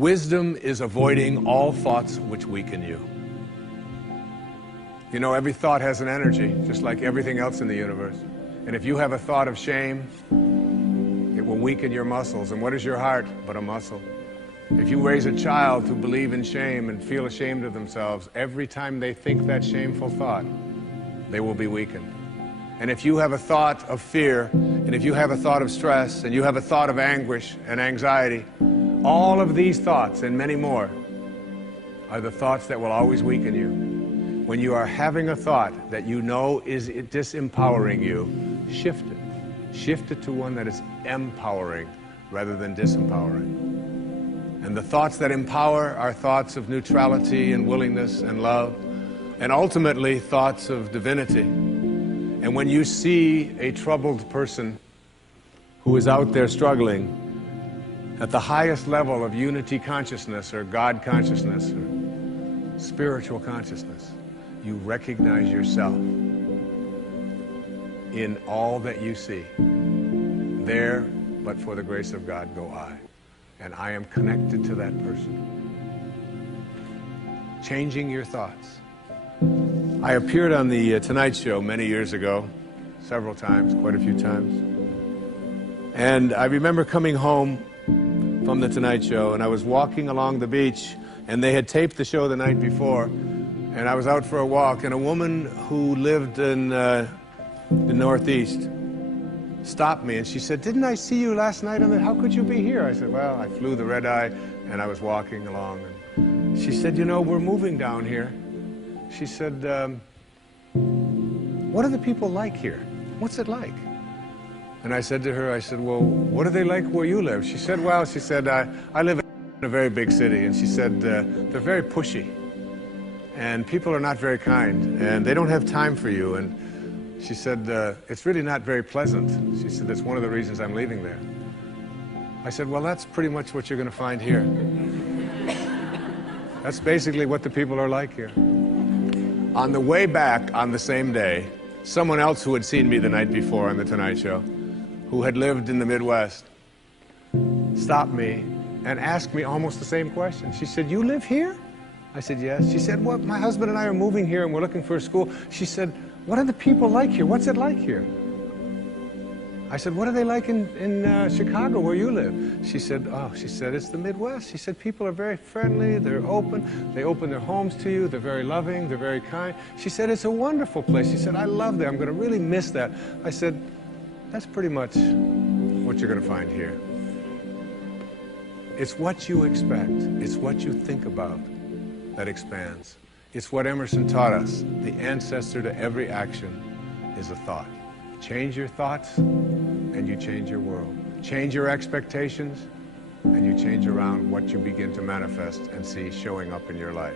Wisdom is avoiding all thoughts which weaken you. You know, every thought has an energy, just like everything else in the universe. And if you have a thought of shame, it will weaken your muscles. And what is your heart but a muscle? If you raise a child who believe in shame and feel ashamed of themselves, every time they think that shameful thought, they will be weakened. And if you have a thought of fear, and if you have a thought of stress, and you have a thought of anguish and anxiety, all of these thoughts and many more are the thoughts that will always weaken you. When you are having a thought that you know is disempowering you, shift it. Shift it to one that is empowering rather than disempowering. And the thoughts that empower are thoughts of neutrality and willingness and love, and ultimately thoughts of divinity. And when you see a troubled person who is out there struggling at the highest level of unity consciousness or God consciousness or spiritual consciousness, you recognize yourself in all that you see. There, but for the grace of God, go I. And I am connected to that person. Changing your thoughts. I appeared on the Tonight Show many years ago, several times, quite a few times. And I remember coming home from the Tonight Show, and I was walking along the beach, and they had taped the show the night before, and I was out for a walk, and a woman who lived in the Northeast stopped me, and she said, "Didn't I see you last night on the, how could you be here?" I said, "Well, I flew the red eye, and I was walking along." And she said, "You know, we're moving down here." She said, "What are the people like here? What's it like?" And I said to her, I said, "Well, what are they like where you live?" She said, "Well," she said, I live in a very big city." And she said, "They're very pushy. And people are not very kind. And they don't have time for you." And she said, "It's really not very pleasant." She said, "That's one of the reasons I'm leaving there." I said, "Well, that's pretty much what you're going to find here." That's basically what the people are like here. On the way back on the same day, someone else who had seen me the night before on the Tonight Show, who had lived in the Midwest, stopped me and asked me almost the same question. She said, "You live here?" I said, "Yes." She said, "Well, my husband and I are moving here and we're looking for a school." She said, "What are the people like here? What's it like here?" I said, "What are they like in Chicago where you live?" She said, "Oh," she said, "it's the Midwest." She said, "People are very friendly, they're open, they open their homes to you, they're very loving, they're very kind." She said, "It's a wonderful place." She said, "I love that, I'm going to really miss that." I said, "That's pretty much what you're going to find here." It's what you expect, it's what you think about that expands. It's what Emerson taught us. The ancestor to every action is a thought. Change your thoughts, and you change your world. Change your expectations, and you change around what you begin to manifest and see showing up in your life.